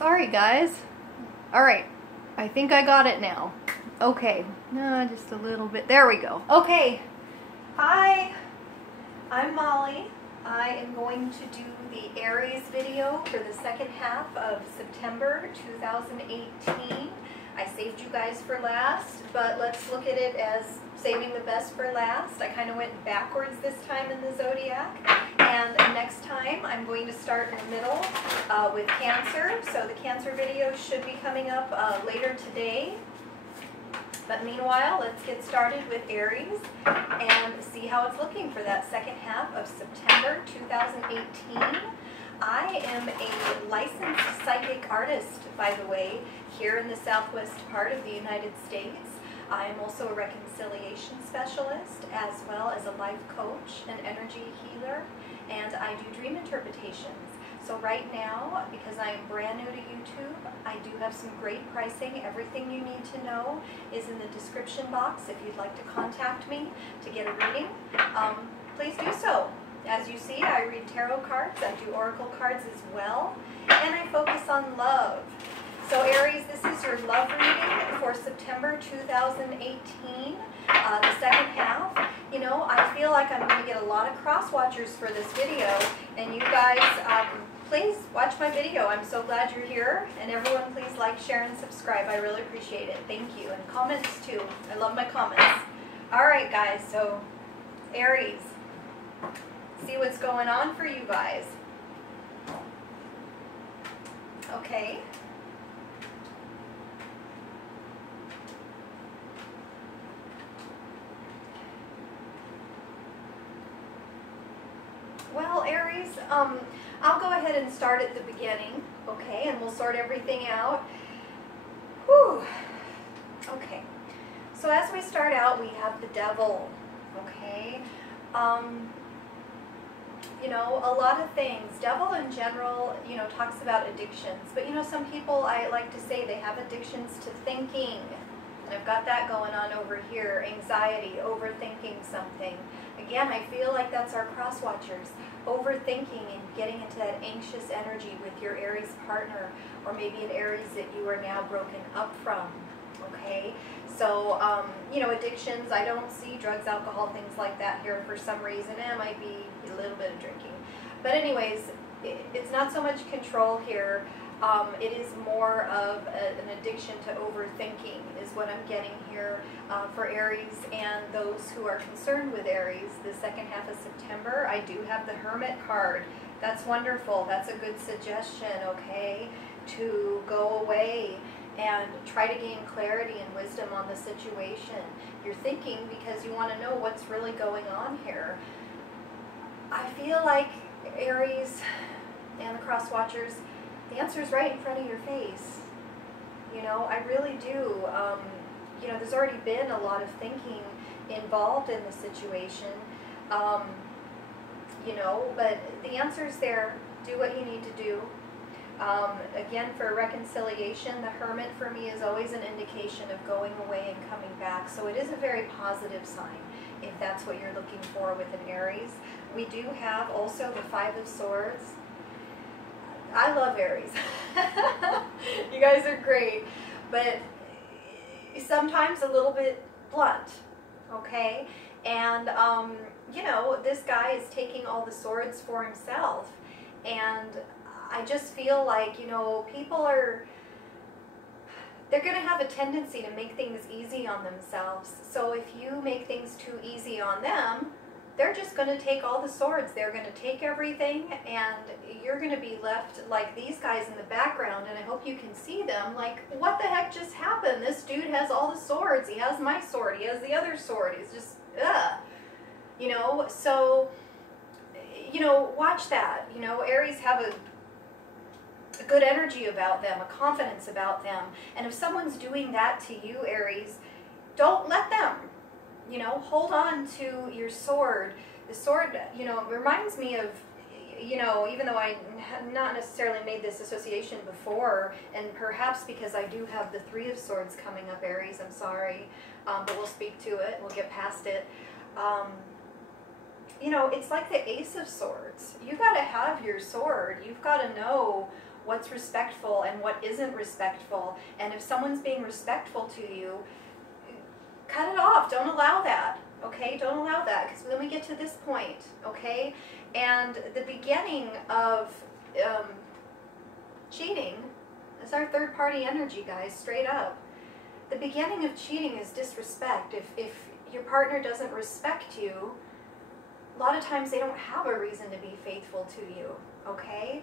Sorry guys. Alright, I think I got it now. Okay, just a little bit. There we go. Okay, hi, I'm Molly. I am going to do the Aries video for the second half of September 2018. I saved you guys for last, but let's look at it as saving the best for last. I kind of went backwards this time in the zodiac, and next time I'm going to start in the middle with Cancer. So the Cancer video should be coming up later today. But meanwhile, let's get started with Aries and see how it's looking for that second half of September 2018. I am a licensed psychic artist, by the way, here in the southwest part of the United States. I am also a reconciliation specialist, as well as a life coach, an energy healer, and I do dream interpretations. So right now, because I am brand new to YouTube, I do have some great pricing. Everything you need to know is in the description box if you'd like to contact me to get a reading. Please do so. As you see, I read tarot cards, I do oracle cards as well, and I focus on love. So Aries, this is your love reading for September 2018, the second half. You know, I feel like I'm going to get a lot of cross-watchers for this video, and you guys, please watch my video. I'm so glad you're here, and everyone please like, share, and subscribe. I really appreciate it. Thank you. And comments too. I love my comments. Alright guys, so Aries, see what's going on for you guys. Okay. Well, Aries, I'll go ahead and start at the beginning, okay, and we'll sort everything out. Whew. Okay, so as we start out, we have the Devil, okay. You know, a lot of things. Devil in general, you know, talks about addictions, but you know, some people, I like to say, they have addictions to thinking. And I've got that going on over here. Anxiety, overthinking something. Again, I feel like that's our cross-watchers. Overthinking and getting into that anxious energy with your Aries partner, or maybe an Aries that you are now broken up from. Okay? So, you know, addictions, I don't see drugs, alcohol, things like that here for some reason. It might be a little bit of drinking. But anyways, it's not so much control here. It is more of an addiction to overthinking is what I'm getting here for Aries and those who are concerned with Aries. The second half of September, I do have the Hermit card. That's wonderful. That's a good suggestion, okay, to go away and try to gain clarity and wisdom on the situation. You're thinking because you want to know what's really going on here. I feel like Aries and the cross-watchers, the answer is right in front of your face. You know, I really do. You know, there's already been a lot of thinking involved in the situation. You know, but the answer's there. Do what you need to do. Again, for reconciliation, the Hermit for me is always an indication of going away and coming back. So it is a very positive sign if that's what you're looking for with an Aries. We do have also the Five of Swords. I love Aries. You guys are great, but sometimes a little bit blunt, okay? And, you know, this guy is taking all the swords for himself, and I just feel like, you know, people are, they're going to have a tendency to make things easy on themselves. So if you make things too easy on them, they're just going to take all the swords. They're going to take everything, and you're going to be left like these guys in the background, and I hope you can see them. Like, what the heck just happened? This dude has all the swords. He has my sword. He has the other sword. He's just, ugh. You know, so, you know, watch that. You know, Aries have a good energy about them, a confidence about them. And if someone's doing that to you, Aries, don't let them. You know, hold on to your sword. The sword, you know, reminds me of, you know, even though I have not necessarily made this association before, and perhaps because I do have the Three of Swords coming up, Aries, I'm sorry, but we'll speak to it, we'll get past it. You know, it's like the Ace of Swords. You got to have your sword. You've got to know what's respectful and what isn't respectful. And if someone's being respectful to you, cut it off. Don't allow that. Okay, don't allow that, because then we get to this point. Okay, and the beginning of cheating is our third party energy, guys, straight up. The beginning of cheating is disrespect. If your partner doesn't respect you, a lot of times they don't have a reason to be faithful to you, okay?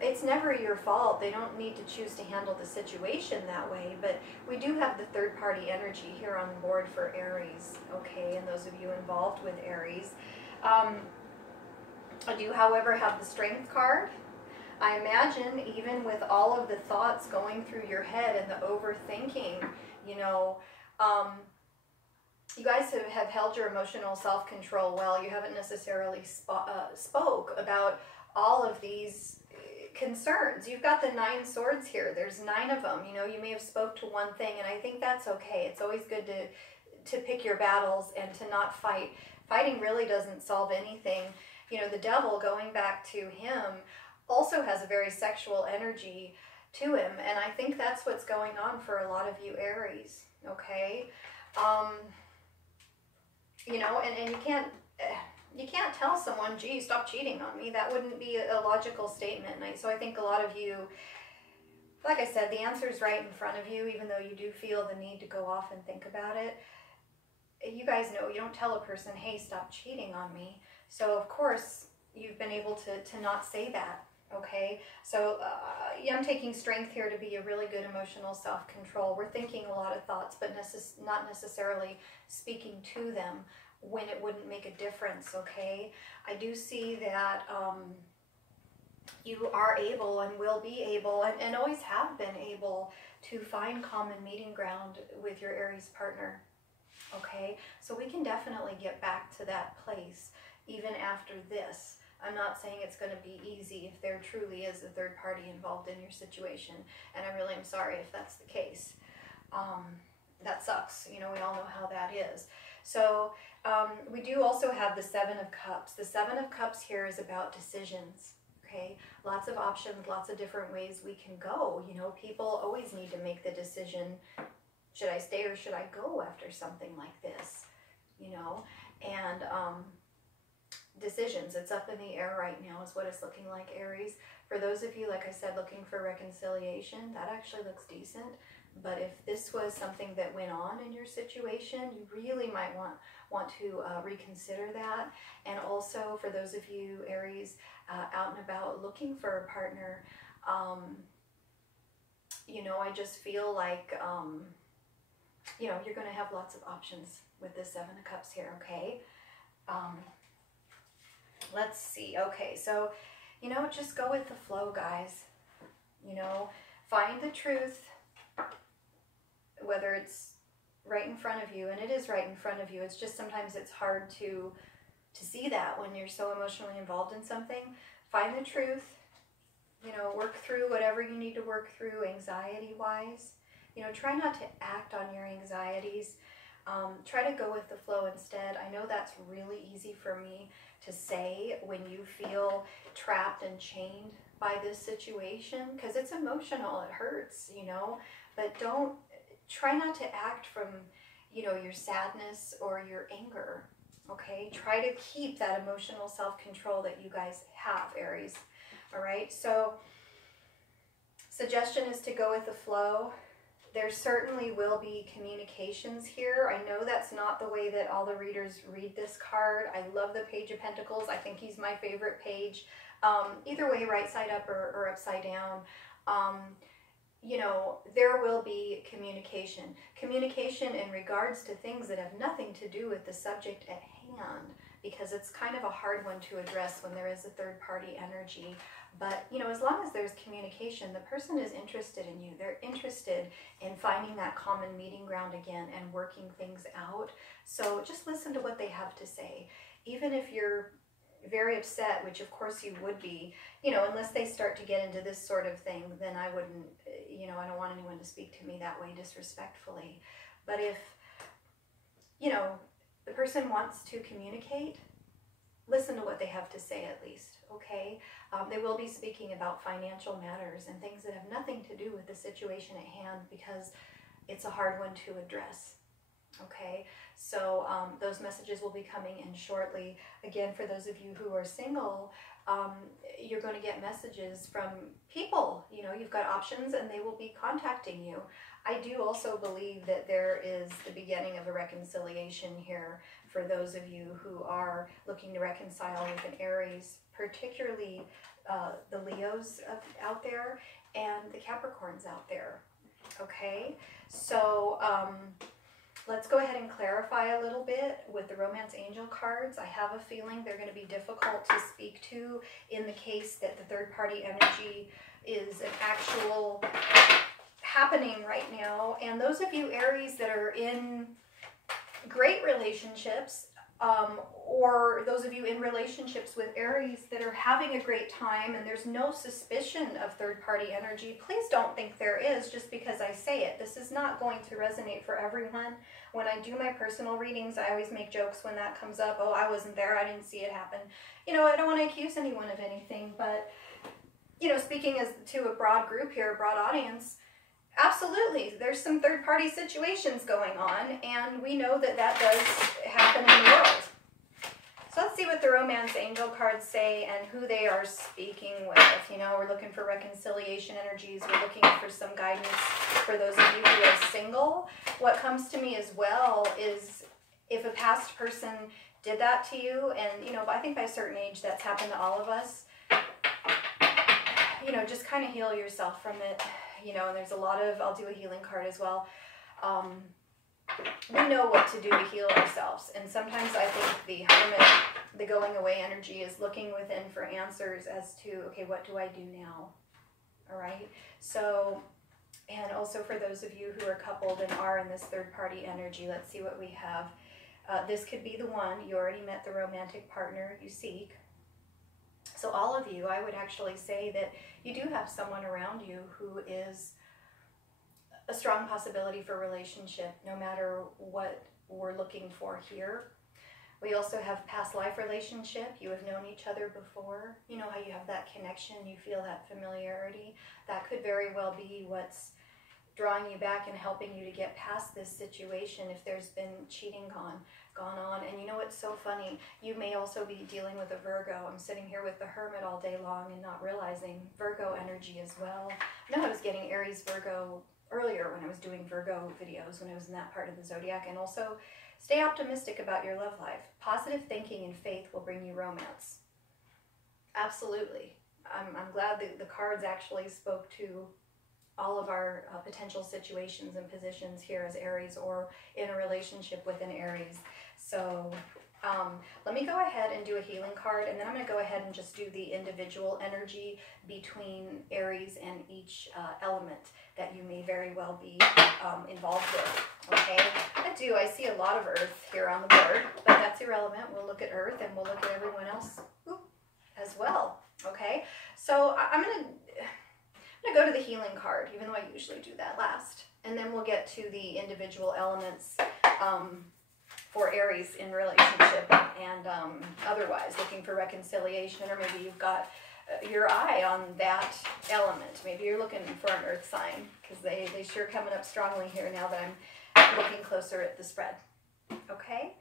It's never your fault. They don't need to choose to handle the situation that way, but we do have the third party energy here on board for Aries, okay? And those of you involved with Aries. I do, however, have the Strength card. I imagine even with all of the thoughts going through your head and the overthinking, you know, you guys have held your emotional self-control well. You haven't necessarily spoke about all of these concerns. You've got the 9 swords here. There's 9 of them. You know, you may have spoke to one thing, and I think that's okay. It's always good to pick your battles and to not fight. Fighting really doesn't solve anything. You know, the devil, going back to him, also has a very sexual energy to him, and I think that's what's going on for a lot of you Aries, okay? You know, and you can't tell someone, gee, stop cheating on me. That wouldn't be a logical statement. So I think a lot of you, like I said, the answer is right in front of you, even though you do feel the need to go off and think about it. You guys know you don't tell a person, hey, stop cheating on me. So of course you've been able to not say that, okay? So yeah, I'm taking Strength here to be a really good emotional self-control. We're thinking a lot of thoughts, but not necessarily speaking to them when it wouldn't make a difference, okay? I do see that you are able and will be able and always have been able to find common meeting ground with your Aries partner, okay? So we can definitely get back to that place even after this. I'm not saying it's going to be easy if there truly is a third party involved in your situation, and I really am sorry if that's the case. That sucks. You know, we all know how that is. So we do also have the 7 of Cups. The 7 of Cups here is about decisions, okay? Lots of options, lots of different ways we can go. You know, people always need to make the decision, should I stay or should I go after something like this, you know? And decisions, it's up in the air right now is what it's looking like, Aries. For those of you, like I said, looking for reconciliation, that actually looks decent. But if this was something that went on in your situation, you really might want to reconsider that. And also for those of you, Aries, out and about looking for a partner, you know, I just feel like, you know, you're going to have lots of options with this 7 of Cups here, okay? Let's see. Okay, so, you know, just go with the flow, guys. You know, find the truth, whether it's right in front of you, and it is right in front of you. It's just sometimes it's hard to see that when you're so emotionally involved in something. Find the truth, you know, work through whatever you need to work through anxiety-wise. You know, try not to act on your anxieties. Try to go with the flow instead. I know that's really easy for me to say when you feel trapped and chained by this situation, because it's emotional, it hurts, you know, but try not to act from, you know, your sadness or your anger, okay? Try to keep that emotional self-control that you guys have, Aries, all right? So suggestion is to go with the flow. There certainly will be communications here. I know that's not the way that all the readers read this card. I love the Page of Pentacles. I think he's my favorite page. Either way, right side up or upside down, you know, there will be communication. Communication in regards to things that have nothing to do with the subject at hand, because it's kind of a hard one to address when there is a third party energy. But, you know, as long as there's communication, the person is interested in you. They're interested in finding that common meeting ground again and working things out. So just listen to what they have to say. Even if you're very upset, which of course you would be, you know, unless they start to get into this sort of thing, then I wouldn't, you know, I don't want anyone to speak to me that way disrespectfully. But if, you know, the person wants to communicate, listen to what they have to say at least, okay? They will be speaking about financial matters and things that have nothing to do with the situation at hand because it's a hard one to address, okay? So those messages will be coming in shortly. Again, for those of you who are single, you're going to get messages from people. You know, you've got options and they will be contacting you. I do also believe that there is the beginning of a reconciliation here for those of you who are looking to reconcile with an Aries, particularly the Leos out there and the Capricorns out there. Okay, so let's go ahead and clarify a little bit with the Romance Angel cards. I have a feeling they're going to be difficult to speak to in the case that the third party energy is an actual happening right now. And those of you Aries that are in great relationships, or those of you in relationships with Aries that are having a great time and there's no suspicion of third-party energy, please don't think there is just because I say it. This is not going to resonate for everyone. When I do my personal readings, I always make jokes when that comes up. Oh, I wasn't there. I didn't see it happen. You know, I don't want to accuse anyone of anything, but, you know, speaking as to a broad group here, a broad audience, absolutely, there's some third-party situations going on, and we know that that does happen in the world. So let's see what the Romance Angel cards say and who they are speaking with. You know, we're looking for reconciliation energies. We're looking for some guidance for those of you who are single. What comes to me as well is if a past person did that to you, and, you know, I think by a certain age that's happened to all of us, you know, just kind of heal yourself from it. You know, and there's a lot of, I'll do a healing card as well. We know what to do to heal ourselves. And sometimes I think the hermit, the going away energy is looking within for answers as to, okay, what do I do now? All right. So, and also for those of you who are coupled and are in this third party energy, let's see what we have. This could be the one. You already met the romantic partner you seek. So all of you, I would actually say that you do have someone around you who is a strong possibility for relationship, no matter what we're looking for here. We also have past life relationship. You have known each other before. You know how you have that connection, you feel that familiarity. That could very well be what's drawing you back and helping you to get past this situation if there's been cheating gone on. And you know what's so funny? You may also be dealing with a Virgo. I'm sitting here with the Hermit all day long and not realizing Virgo energy as well. I know I was getting Aries Virgo earlier when I was doing Virgo videos, when I was in that part of the zodiac. And also, stay optimistic about your love life. Positive thinking and faith will bring you romance. Absolutely. I'm glad that the cards actually spoke to all of our potential situations and positions here as Aries or in a relationship with an Aries. So let me go ahead and do a healing card, and then I'm going to go ahead and just do the individual energy between Aries and each element that you may very well be involved with. Okay, I see a lot of Earth here on the board, but that's irrelevant. We'll look at Earth and we'll look at everyone else as well. Okay, so I'm going to go to the healing card, even though I usually do that last. And then we'll get to the individual elements for Aries in relationship and otherwise, looking for reconciliation, or maybe you've got your eye on that element. Maybe you're looking for an earth sign, because they sure coming up strongly here now that I'm looking closer at the spread. Okay?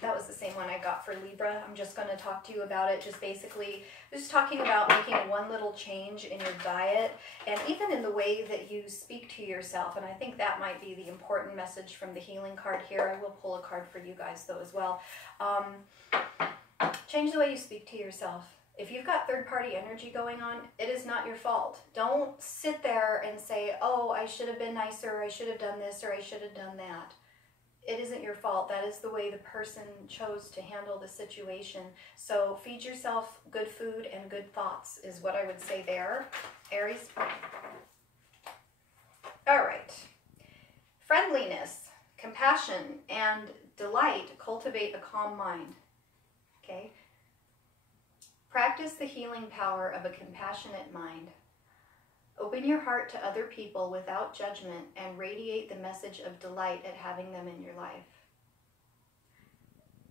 That was the same one I got for Libra. I'm just going to talk to you about it. Just basically, just talking about making one little change in your diet and even in the way that you speak to yourself. And I think that might be the important message from the healing card here. I will pull a card for you guys though as well. Change the way you speak to yourself. If you've got third-party energy going on, it is not your fault. Don't sit there and say, oh, I should have been nicer, or I should have done this, or I should have done that. It isn't your fault. That is the way the person chose to handle the situation. So feed yourself good food and good thoughts is what I would say there. Aries. All right. Friendliness, compassion, and delight cultivate a calm mind. Okay. Practice the healing power of a compassionate mind. Open your heart to other people without judgment and radiate the message of delight at having them in your life.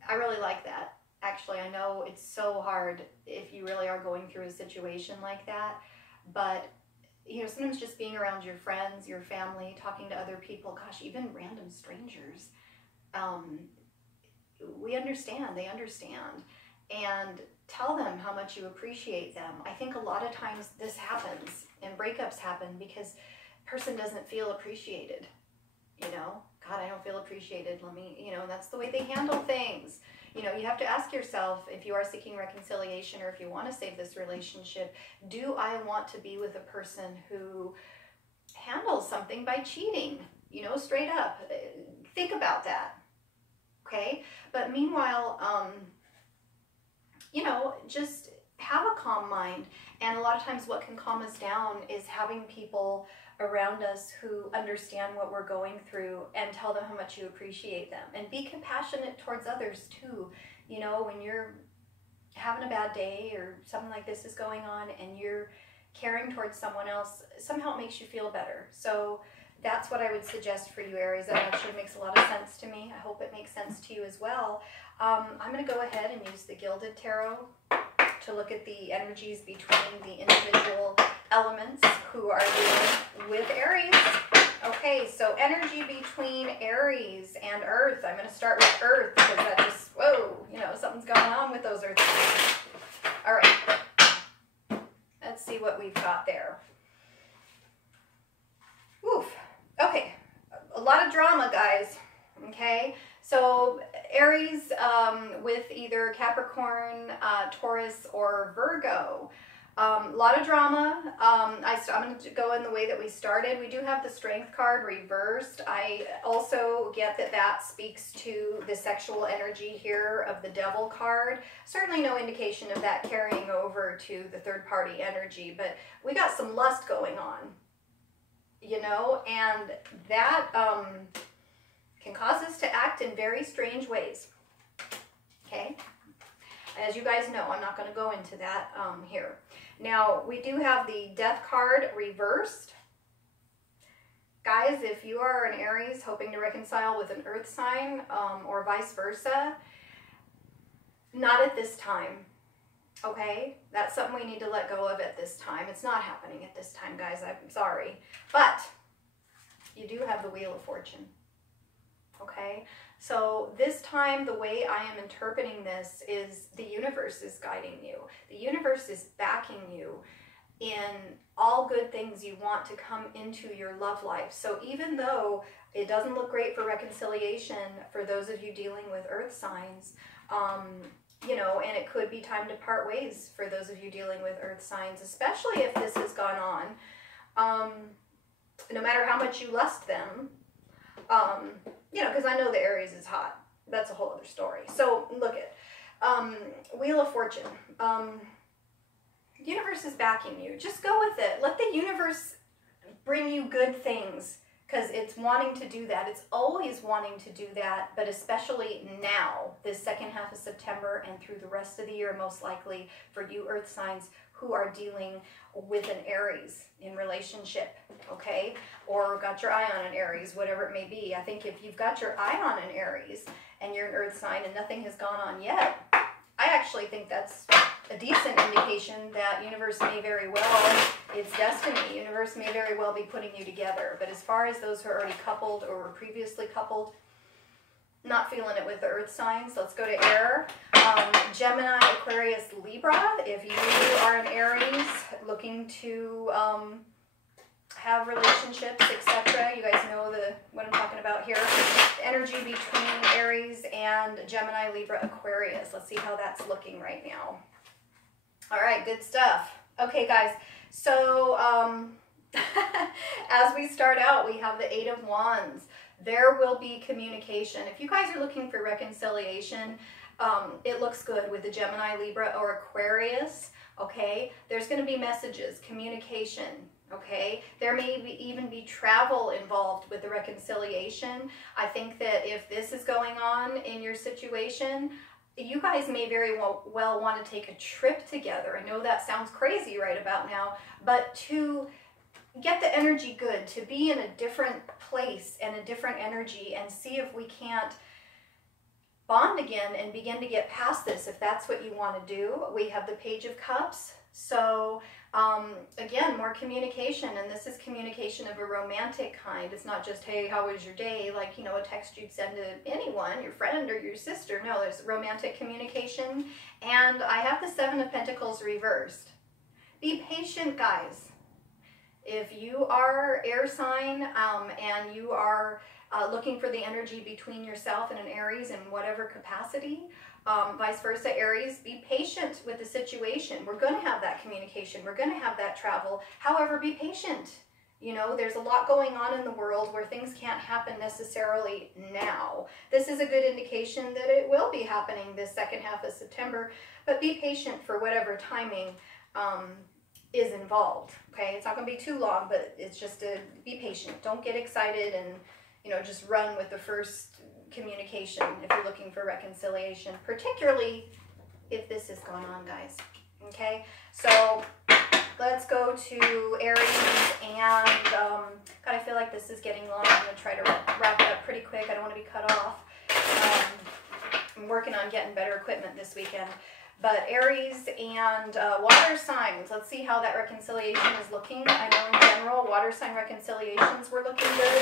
I really like that. Actually, I know it's so hard if you really are going through a situation like that, but you know, sometimes just being around your friends, your family, talking to other people, gosh, even random strangers, we understand, they understand, and tell them how much you appreciate them. I think a lot of times this happens and breakups happen because a person doesn't feel appreciated. You know, God, I don't feel appreciated. Let me, you know, that's the way they handle things. You know, you have to ask yourself, if you are seeking reconciliation or if you want to save this relationship, do I want to be with a person who handles something by cheating? You know, straight up. Think about that. Okay? But meanwhile, you know, just have a calm mind. And a lot of times what can calm us down is having people around us who understand what we're going through and tell them how much you appreciate them. And be compassionate towards others too. You know, when you're having a bad day or something like this is going on and you're caring towards someone else, somehow it makes you feel better. So that's what I would suggest for you, Aries. That actually makes a lot of sense to me. I hope it makes sense to you as well. I'm going to go ahead and use the Gilded Tarot to look at the energies between the individual elements who are dealing with Aries. Okay, so energy between Aries and Earth. I'm going to start with Earth because that just, whoa, you know, something's going on with those Earth signs. All right, let's see what we've got there. Oof. Okay, a lot of drama, guys. Okay, so Aries with either Capricorn, Taurus, or Virgo. A lot of drama. I'm going to go in the way that we started. We do have the Strength card reversed. I also get that that speaks to the sexual energy here of the Devil card. Certainly no indication of that carrying over to the third party energy, but we got some lust going on, you know, and that can cause us to act in very strange ways. Okay? As you guys know, I'm not going to go into that here. Now, we do have the Death card reversed. Guys, if you are an Aries hoping to reconcile with an Earth sign or vice versa, not at this time. Okay? That's something we need to let go of at this time. It's not happening at this time, guys. I'm sorry. But you do have the Wheel of Fortune. Okay? So this time, the way I am interpreting this is the universe is guiding you. The universe is backing you in all good things you want to come into your love life. So even though it doesn't look great for reconciliation for those of you dealing with Earth signs, you know, and it could be time to part ways for those of you dealing with Earth signs, especially if this has gone on, no matter how much you lust them, you know, because I know the Aries is hot. That's a whole other story. So look at Wheel of Fortune. Universe is backing you. Just go with it. Let the universe bring you good things because it's wanting to do that. It's always wanting to do that, but especially now, this second half of September and through the rest of the year, most likely for you Earth signs who are dealing with an Aries in relationship, okay? Or got your eye on an Aries, whatever it may be. I think if you've got your eye on an Aries and you're an Earth sign and nothing has gone on yet, I actually think that's a decent indication that universe may very well, it's destiny. Universe may very well be putting you together. But as far as those who are already coupled or were previously coupled, not feeling it with the Earth signs. Let's go to air. Gemini, Aquarius, Libra. If you are an Aries looking to have relationships, etc., you guys know what I'm talking about here. The energy between Aries and Gemini, Libra, Aquarius. Let's see how that's looking right now. All right, good stuff. Okay, guys. So as we start out, we have the Eight of Wands. There will be communication. If you guys are looking for reconciliation, it looks good with the Gemini, Libra, or Aquarius, okay? There's going to be messages, communication, okay? There may even be travel involved with the reconciliation. I think that if this is going on in your situation, you guys may very well want to take a trip together. I know that sounds crazy right about now, but to get the energy good, to be in a different place and a different energy and see if we can't bond again and begin to get past this if that's what you want to do. We have the Page of Cups. So again, more communication, and this is communication of a romantic kind. It's not just, hey, how was your day? Like, you know, a text you'd send to anyone, your friend or your sister. No, there's romantic communication. And I have the Seven of Pentacles reversed. Be patient, guys. If you are air sign and you are looking for the energy between yourself and an Aries in whatever capacity, vice versa, Aries, be patient with the situation. We're going to have that communication. We're going to have that travel. However, be patient. You know, there's a lot going on in the world where things can't happen necessarily now. This is a good indication that it will be happening this second half of September, but be patient for whatever timing is involved. Okay, it's not going to be too long, but it's just to be patient. Don't get excited and, you know, just run with the first communication if you're looking for reconciliation, particularly if this is going on, guys. Okay, so let's go to Aries, and God, I feel like this is getting long. I'm going to try to wrap it up pretty quick. I don't want to be cut off. I'm working on getting better equipment this weekend. But Aries and water signs, let's see how that reconciliation is looking. I know in general, water sign reconciliations were looking good.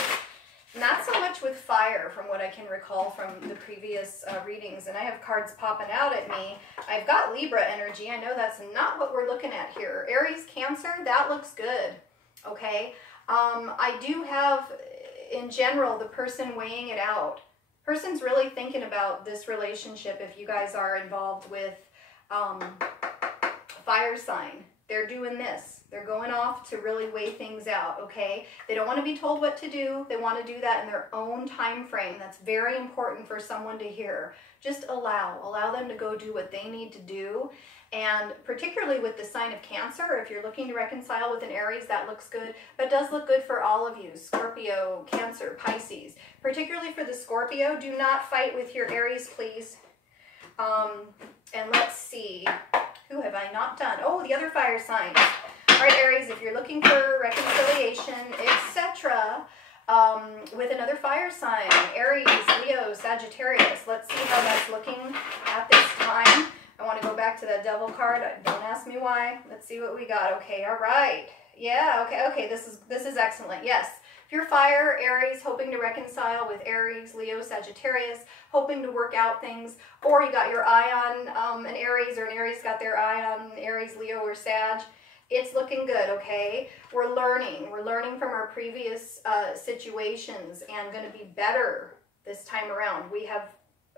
Not so much with fire, from what I can recall from the previous readings. And I have cards popping out at me. I've got Libra energy. I know that's not what we're looking at here. Aries, Cancer, that looks good. Okay. I do have, in general, the person weighing it out. Person's really thinking about this relationship if you guys are involved with fire sign. They're doing this. They're going off to really weigh things out, okay? They don't want to be told what to do. They want to do that in their own time frame. That's very important for someone to hear. Just allow them to go do what they need to do. And particularly with the sign of Cancer, if you're looking to reconcile with an Aries, that looks good, but does look good for all of you, Scorpio, Cancer, Pisces. Particularly for the Scorpio, do not fight with your Aries, please. And let's see, who have I not done? Oh, the other fire signs. All right, Aries, if you're looking for reconciliation, etc., with another fire sign, Aries, Leo, Sagittarius, let's see how that's looking at this time. I want to go back to that Devil card. Don't ask me why. Let's see what we got. Okay, all right. Yeah, okay, this is excellent. Yes. If you're fire, Aries, hoping to reconcile with Aries, Leo, Sagittarius, hoping to work out things, or you got your eye on an Aries, or an Aries got their eye on Aries, Leo, or Sag, it's looking good, okay? We're learning from our previous situations and going to be better this time around. We have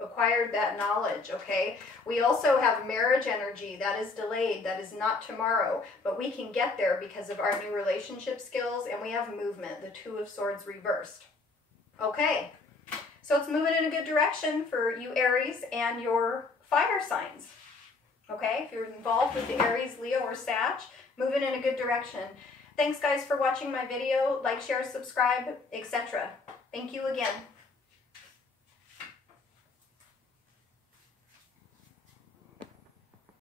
acquired that knowledge, okay? We also have marriage energy that is delayed, that is not tomorrow, but we can get there because of our new relationship skills, and we have movement, the Two of Swords reversed. Okay, so it's moving in a good direction for you Aries and your fire signs, okay? If you're involved with the Aries, Leo, or Sag, moving in a good direction. Thanks guys for watching my video. Like, share, subscribe, etc. Thank you again.